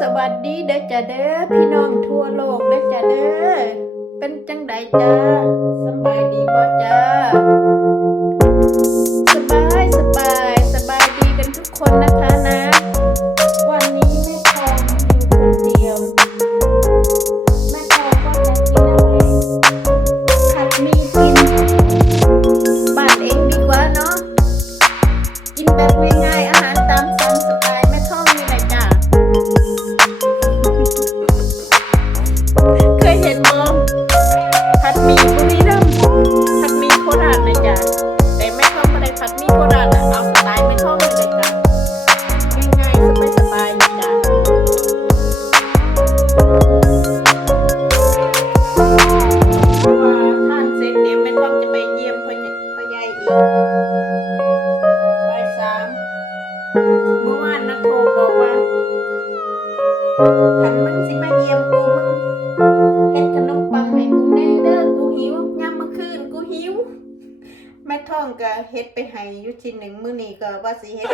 สวัสดีเด้อจ้าเด้อพี่น้องทั่วโลกเด้อจ้าเด้อเป็นจังใดจ้าสบายดีบ่จ้าสบายสบายสบายดีกันทุกคนนะคะนะ เมื่อวานนะโทรบอกว่าขันมึงสิมาเยี่ยมกูมึงเฮ็ดขนมปังให้กูแน่เด้อกูหิวยามมื้อคืนกูหิว แม่ท่องก็เฮ็ดไปให้ยู่ทีหนึ่งมื้อนี้ก็ว่าสิเฮ็ด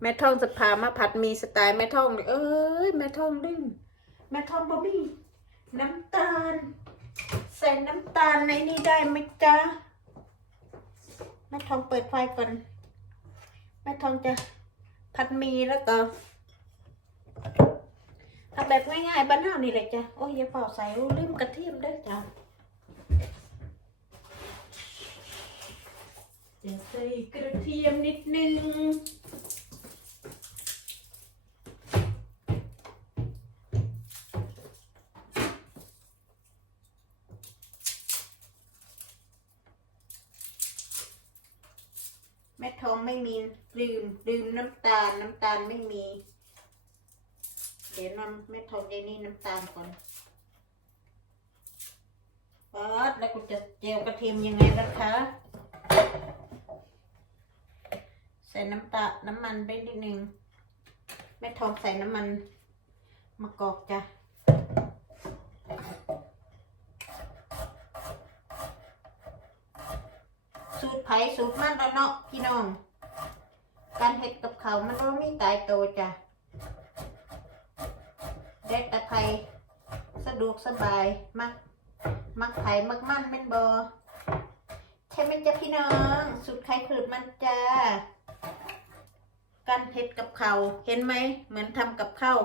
แม่ท่องจะพามาผัดมีสไตล์แม่ท่องเอ้ยแม่ท่องลืมแม่ท่องบ่มีน้ำตาล ใส่น้ำตาลในนี้ได้ไหมจ๊ะ แม่ทองเปิดไฟก่อน แม่ทองจะผัดมีแล้วก็ทำแบบง่ายๆบ้านเฮานี่แหละจ้ะ โอ้ยอย่าเป่าใส่ลืมกระเทียมด้วยจ้ะจะใส่กระเทียมนิดนึง ม่ทองไม่มีลืมลืมน้ำตาลน้ำตาลไม่มี เดี๋ยวนำแม่ทองยายนี่น้ำตาลก่อนป๊าดแล้วกูจะเจียวกระเทียมยังไงล่ะคะ ใส่น้ำตาลน้ำมันไปนิดนึงแม่ทองใส่น้ำมันมะกอกจ้ะ สูตร ไผ่สูตรมันแล้วเนาะพี่น้อง การเห็ดกับเขามันก็ไม่ตายโตจ้ะเด็ดตะไคร้สะดวกสบายมัก มักไผ่มักมันเป็นบอใช่ไหมจ๊ะพี่น้องสูตรไข่ขูดมันจ้าการเห็ดกับเขาเห็นไหมเหมือนทำกับข้าว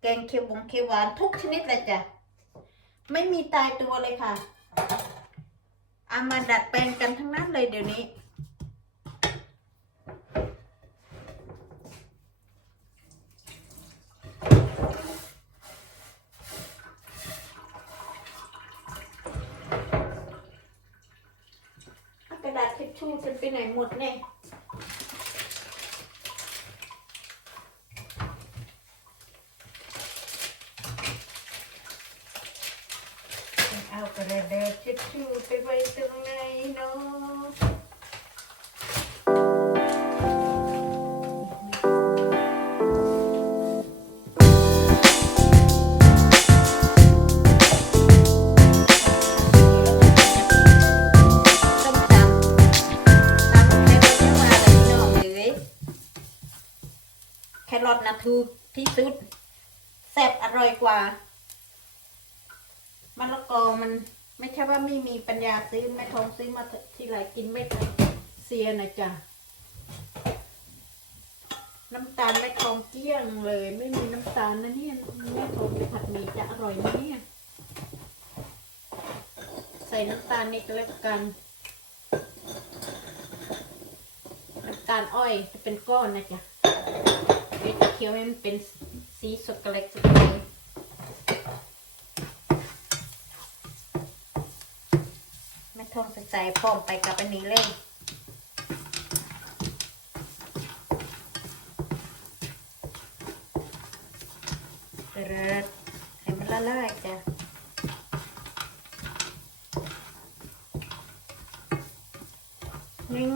แกงเขียวบงเขียวหวานทุกชนิดเลยจ้ะไม่มีตายตัวเลยค่ะ เอามาดัดแปลงกันทั้งนั้นเลยเดี๋ยวนี้ เอากระดาษทิชชู่ฉันไปไหนหมดเนี่ยเอา กระดาษทิชชู่ไปไว้ตรงไหนเนาะแครอทเรียกว่าอะไรพี่น้องเอ๋ยแครอทนะถูกที่สุดแซ่บอร่อยกว่า มะละกอมันไม่ใช่ว่าไม่มีปัญญาซื้อแม่ทองซื้อมาทีไรกินไม่ทันเสียนะจ๊ะน้ำตาลแม่ทองเกลี้ยงเลย ไม่มีน้ำตาลนะเนี่ยแม่ทองผัดหมี่จะอร่อยไหมเนี่ยใส่น้ำตาลนี่ก็แล้วกันน้ำตาลอ้อยจะเป็นก้อนนะจ๊ะเดี๋ยวจะเคี้ยวให้มันเป็นสีสดกระเล็กสดกเลย ม่ทองใส่พร้อมไปกับอันนี้เลยเปิดให้มันละลายจ้ะ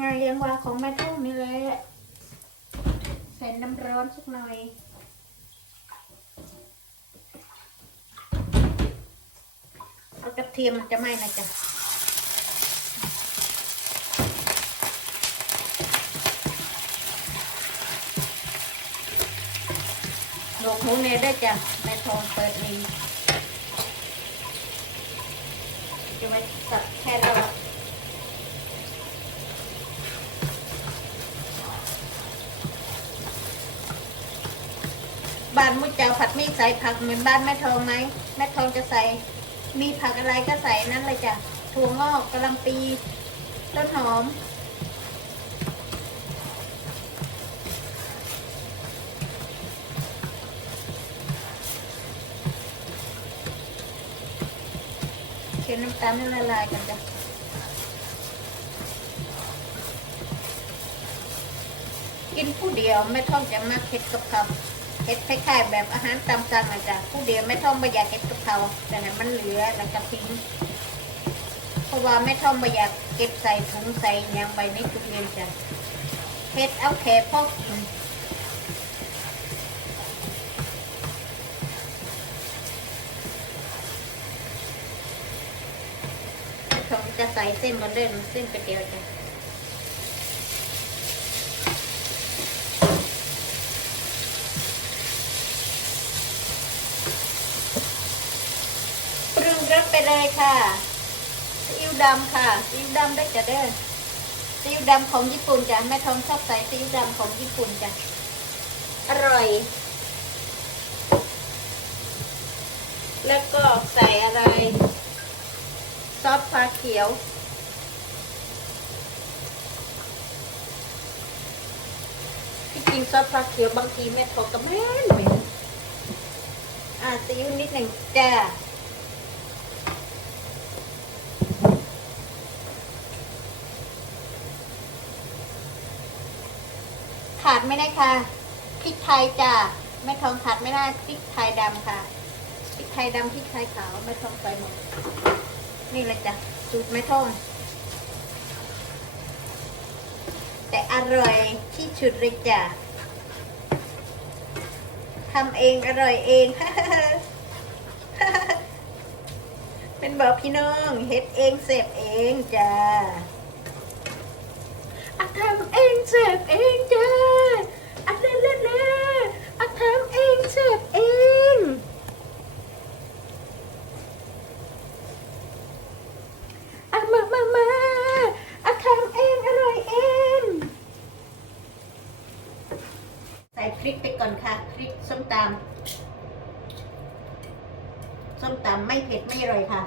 ง่ายๆยังว่าของแม่ทุ่งนี่แหละใส่น้ำร้อนสักหน่อยเอากระเทียมมันจะไหม้นะจ๊ะ หูเนยด้จ้ะแม่ทองเปิดนี้จะไว้สับแค่เรอทบ้านมุจเจ้าผัดมีใส่ผักเหมือนบ้านแม่ทองไหมแม่ทองจะใส่ มีผักอะไรก็ใส่นั่นเลยจ้ะถั่วงอกกะหล่ำปีต้นหอม คี่ยวน้ำตาลให้ละลายกันจ้ะกินผู้เดียวไม่ต้องจะมาเค็ดกับเขาเค็ดคล้ายๆแบบอาหารตามสั่งนะจ๊ะผู้เดียวไม่ต้องไม่อยากเค็ดกับเขาแต่ให้มันเหลือแล้วก็ทิ้งเพราะว่าไม่ต้องไม่อยากเก็บใส่ถุงใส่ยางใบในตู้เย็นจ้ะเค็ดเอาแค่พอกินเขา จะใส่เส้นมาเดินเส้นก๋วยเตี๋ยวจ้ะปรุงรสไปเลยค่ะซีอิ๊วดำค่ะซีอิ๊วดำได้จะเด้อซีอิ๊วดำของญี่ปุ่นจ้ะแม่ทองชอบใส่ซีอิ๊วดำของญี่ปุ่นจ้ะอร่อย แล้วก็ใส่อะไร ซอสฟ้าเขียว ที่จริงซอสฟ้าเขียวบางทีแม่ทองก็แม่นเหม็นอ่าซีอิ๊วนิดหนึ่งจ้าขาดไม่ได้ค่ะพริกไทยจ้ะแม่ทองขาดไม่ได้พริกไทยดำค่ะพริกไทยดำพริกไทยขาวแม่ทองใส่หมด นี่เลยจ้ะสูตรแม่ทอง แต่อร่อยที่สุดเลยจ้ะทำเองอร่อยเอง เป็นบอกพี่น้องเฮ็ดเองเสพเองจ้ะทำเองเสพเองจ้ะเล่นเล่นเล่อะทำเองเสพเองอะมามามาอะทำเองอร่อยเอง ใส่พริกไปก่อนค่ะ พริกส้มตำส้มตำไม่ เผ็ดไม่อร่อยค่ะ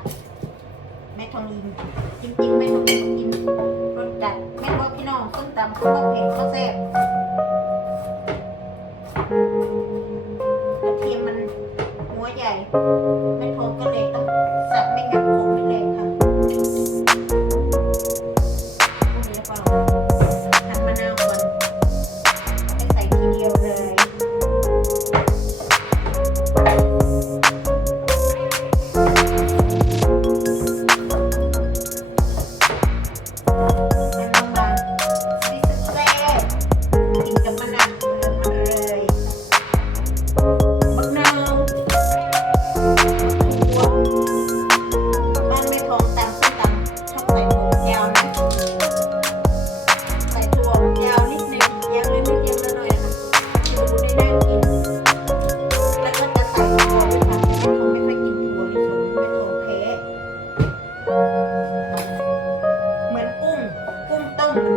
แม่ทองอินจริงๆแม่ทองอินกินรสจัดแม่บอพี่น้องส้มตำข้าบกเผ็ดข้าวแซ่บกระเทียมมันหัวใหญ่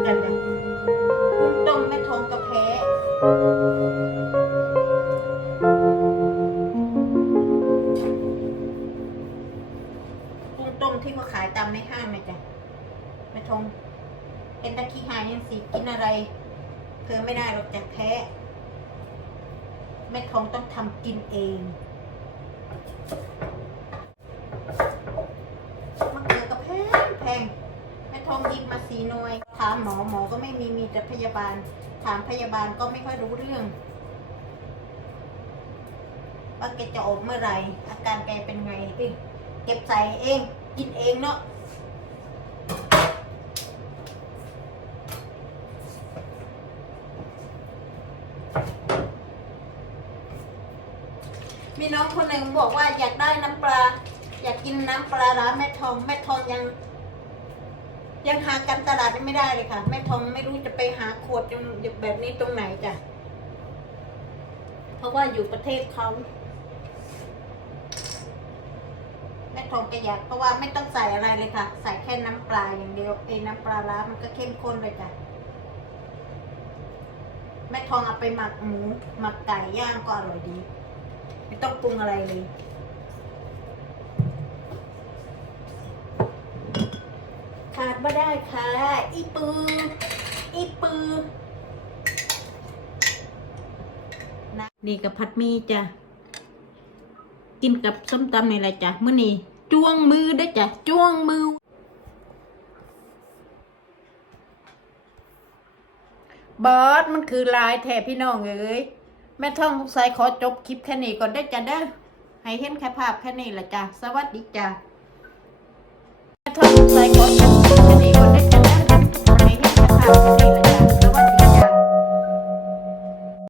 งต้มเนกันนะกุ้งต้มไม่ทองกระแพ้กุ้งต้มที่เขาขายตามในห้างนะจ๊ะไม่ทองเป็นตะขี้หายยังสีกินอะไร เธอไม่ได้หรอกจากแพ้แม่ทองต้องทำกินเองมะเขือก็แพงแพง ทองหยิบมาสีหน่วย ถามหมอหมอก็ไม่มีมีแต่พยาบาล ถามพยาบาลก็ไม่ค่อยรู้เรื่องว่าแกจะออกเมื่อไหร่ อาการแกเป็นไงเอ้ยเก็บใส่เอง กินเองเนาะมีน้องคนหนึ่งบอกว่าอยากได้น้ำปลา อยากกินน้ำปลาร้านแม่ทองแม่ทองยัง ยังหากันตลาดไม่ได้เลยค่ะแม่ทองไม่รู้จะไปหาขวดแบบนี้ตรงไหนจ้ะเพราะว่าอยู่ประเทศเขาแม่ทองแกอยากเพราะว่าไม่ต้องใส่อะไรเลยค่ะ ใส่แค่น้ำปลาอย่างเดียวไอ้น้ำปลาล้ามันก็เข้มข้นเลยจ้ะแม่ทองเอาไปหมักหมูหมักไก่ย่างก็อร่อยดี ไม่ต้องปรุงอะไรเลย ขาดไม่ได้ค่ะ อีปืออีปือนะนี่กับผัดหมีจ้ะ กินกับส้มตำนี่แหละจ้ะมื้อนี้จ้วงมือได้อจ้ะจ้วงมือ บอสมันคือลายแทพี่น้องเอ้ยแม่ท่องสงสัยขอจบคลิปแค่นี้ก่อนได้อจ้ะเด้อให้เห็นแค่ภาพแค่นี้ละจ้ะสวัสดีจ้ะแม่ท่องสงสัยขอจบ Bye.